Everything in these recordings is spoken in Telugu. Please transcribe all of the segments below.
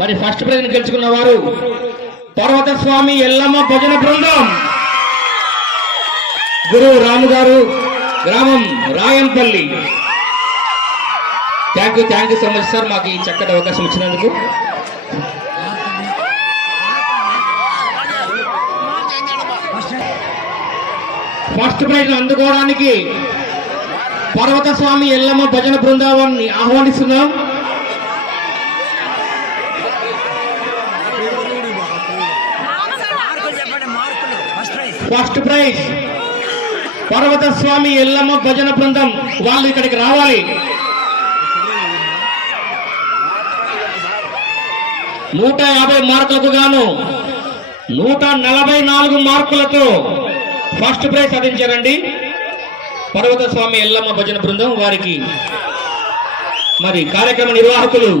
మరి ఫస్ట్ ప్రైజ్ గెలుచుకున్న వారు పర్వత స్వామి ఎల్లమ్మ భజన బృందం, గురు రాము గారు, గ్రామం Rayampalli. Thank you so much sir, మాకు ఈ చక్కటి అవకాశం ఇచ్చినందుకు. ఫస్ట్ ప్రైజ్ అందుకోవడానికి పర్వత స్వామి ఎల్లమ్మ భజన బృందావాన్ని ఆహ్వానిస్తున్నాం. ఫస్ట్ ప్రైజ్ పర్వత స్వామి ఎల్లమ్మ భజన బృందం వాళ్ళు ఇక్కడికి రావాలి. 150 మార్కులకు గాను 144 మార్కులతో ఫస్ట్ ప్రైజ్ సాధించారండి పర్వత స్వామి ఎల్లమ్మ భజన బృందం వారికి. మరి కార్యక్రమ నిర్వాహకులు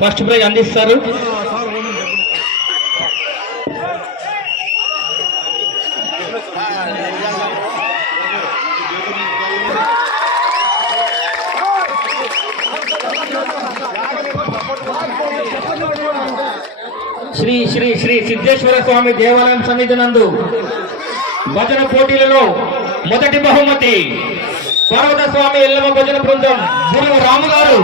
ఫస్ట్ ప్రైజ్ అందిస్తారు. శ్రీ శ్రీ శ్రీ సిద్ధేశ్వర స్వామి దేవాలయం సన్నిధి నందు భజన పోటీలలో మొదటి బహుమతి పర్వత స్వామి ఎల్లమ్మ భజన బృందం గురు రాము గారు.